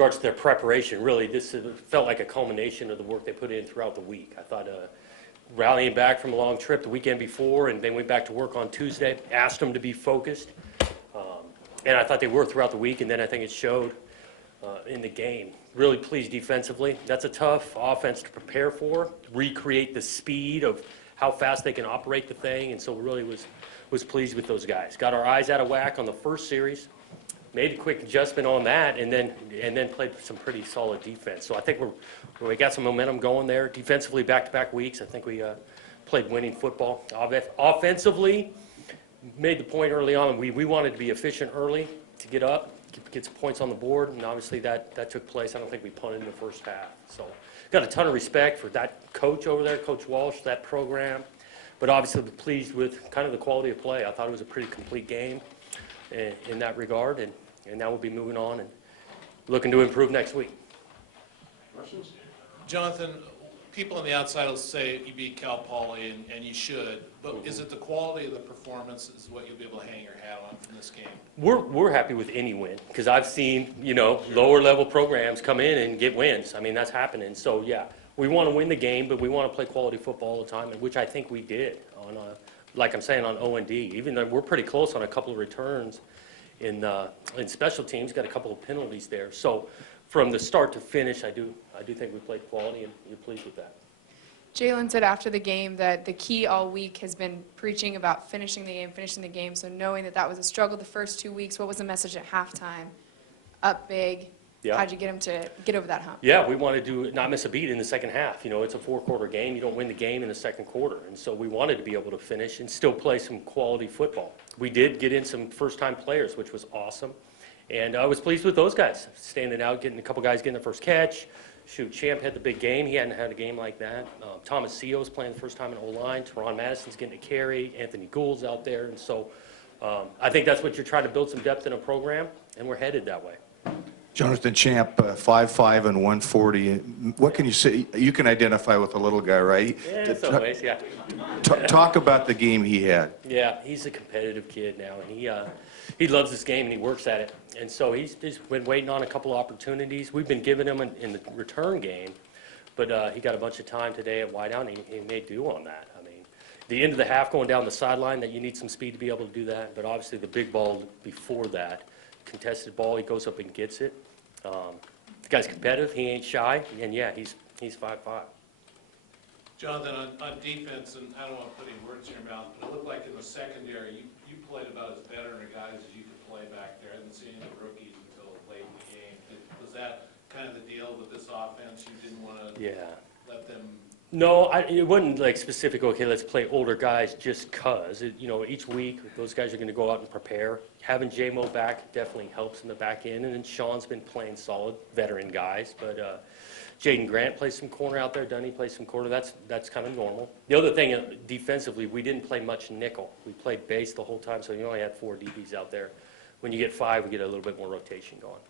regards to their preparation, really, this felt like a culmination of the work they put in throughout the week. I thought rallying back from a long trip the weekend before and then went back to work on Tuesday, asked them to be focused. And I thought they were throughout the week, and then I think it showed in the game. Really pleased defensively. That's a tough offense to prepare for, recreate the speed of how fast they can operate the thing, and so really was pleased with those guys. Got our eyes out of whack on the first series, made a quick adjustment on that, and then played some pretty solid defense. So I think we got some momentum going there. Defensively, back-to-back weeks, I think we played winning football. Offensively, made the point early on, we wanted to be efficient early to get up, get some points on the board, and obviously that took place. I don't think we punted in the first half. So got a ton of respect for that coach over there, Coach Walsh, that program, but obviously pleased with kind of the quality of play. I thought it was a pretty complete game in that regard, and now we'll be moving on and looking to improve next week. Questions? Jonathan, people on the outside will say you beat Cal Poly, and you should, but is it the quality of the performance is what you'll be able to hang your hat on from this game? We're happy with any win, because I've seen, lower level programs come in and get wins. I mean, that's happening. So yeah, we want to win the game, but we want to play quality football all the time, which I think we did on, like I'm saying, on O&D. Even though we're pretty close on a couple of returns in special teams, got a couple of penalties there. So from the start to finish, I do think we played quality, and you're pleased with that. Jalen said after the game that the key all week has been preaching about finishing the game. So knowing that was a struggle the first 2 weeks, what was the message at halftime? Up big. Yeah. How'd you get him to get over that hump? Yeah, we wanted to not miss a beat in the second half. It's a 4-quarter game. You don't win the game in the second quarter. And so we wanted to be able to finish and still play some quality football. We did get in some first-time players, which was awesome. And I was pleased with those guys, standing out, getting a couple guys getting the first catch. Shoot, Champ had the big game. He hadn't had a game like that. Thomas Ceo's playing the first time in O-line. Teron Madison's getting a carry. Anthony Gould's out there. And so I think that's what you're trying to build some depth in a program, and we're headed that way. Jonathan Champ, 5'5" and 140. What can you say? You can identify with the little guy, right? Yeah, in some ways, yeah. Talk about the game he had. Yeah, he's a competitive kid now, and he loves this game and he works at it. And so he's been waiting on a couple of opportunities. We've been giving him in the return game, but he got a bunch of time today at wideout, and he made do on that. I mean, the end of the half going down the sideline, that you need some speed to be able to do that. But obviously the big ball before that, contested ball, he goes up and gets it. The guy's competitive. He ain't shy, and yeah, he's 5'5". Jonathan, on defense, and I don't want to put any words in your mouth, but it looked like in the secondary you played about as veteran a guys as you could play back there. I didn't see any of the rookies until late in the game. Was that kind of the deal with this offense? You didn't want to let them... No, it wasn't like specific, okay, let's play older guys just because. Each week those guys are going to go out and prepare. Having J-Mo back definitely helps in the back end. And then Sean's been playing solid, veteran guys. But Jaden Grant plays some corner out there. Dunny plays some corner. That's kind of normal. The other thing, defensively, we didn't play much nickel. We played base the whole time, so you only had 4 DBs out there. When you get 5, we get a little bit more rotation going.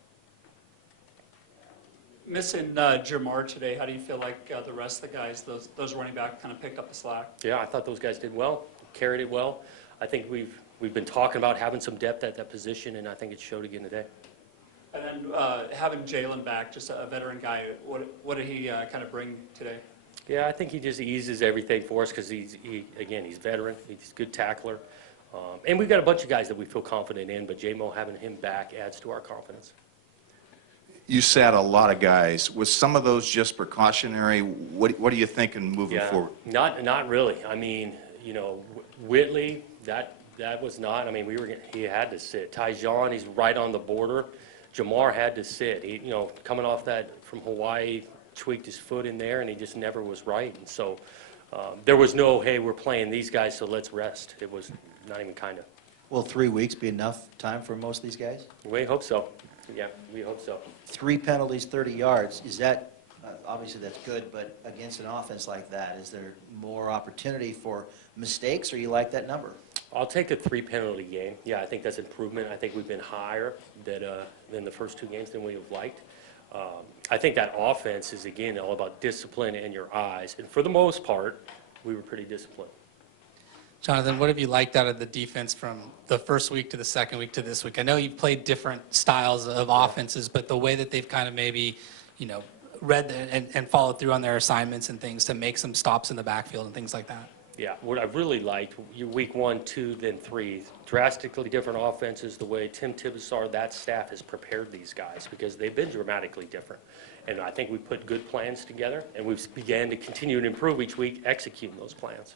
Missing Jamar today, how do you feel like the rest of the guys, those running back, kind of picked up the slack? Yeah, I thought those guys did well, carried it well. I think we've been talking about having some depth at that position, and I think it showed again today. And then having Jalen back, just a veteran guy, what did he kind of bring today? Yeah, I think he just eases everything for us because he's veteran. He's a good tackler. And we've got a bunch of guys that we feel confident in, but J-Mo having him back adds to our confidence. You sat a lot of guys. Was some of those just precautionary? What are you thinking moving forward? Not really. I mean, Whitley, that was not. I mean, he had to sit. Tyjon, he's right on the border. Jamar had to sit. He, coming off that from Hawaii, tweaked his foot in there, and he just never was right. And so there was no, hey, we're playing these guys, so let's rest. It was not even kind of. Will 3 weeks be enough time for most of these guys? We hope so. Yeah, we hope so. 3 penalties, 30 yards. Is that, obviously that's good, but against an offense like that, is there more opportunity for mistakes, or you like that number? I'll take a 3-penalty game. Yeah, I think that's improvement. I think we've been higher than the first 2 games than we have liked. I think that offense is, again, all about discipline and your eyes. And for the most part, we were pretty disciplined. Jonathan, what have you liked out of the defense from the first week to the second week to this week? I know you've played different styles of offenses, but the way that they've kind of maybe, read and followed through on their assignments and things to make some stops in the backfield and things like that. Yeah, what I really liked, your week 1, 2, then 3, drastically different offenses, the way Tim Tibesar, that staff has prepared these guys because they've been dramatically different. And I think we put good plans together, and we've began to continue to improve each week executing those plans.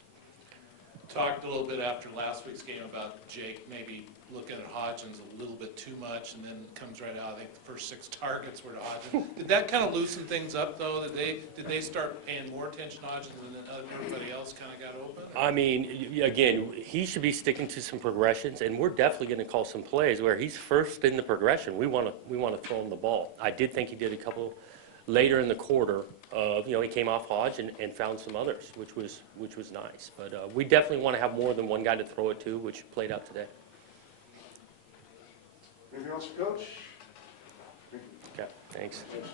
Talked a little bit after last week's game about Jake maybe looking at Hodgins a little bit too much, and then comes right out. I think the first 6 targets were to Hodgins. Did that kind of loosen things up, though? Did they start paying more attention to Hodgins, and then everybody else kind of got open? I mean, again, he should be sticking to some progressions, and we're definitely going to call some plays where he's first in the progression. We want to throw him the ball. I did think he did a couple later in the quarter. He came off Hodge and found some others, which was nice. But we definitely want to have more than one guy to throw it to, which played out today. Anything else, Coach? Okay, thanks. Thanks.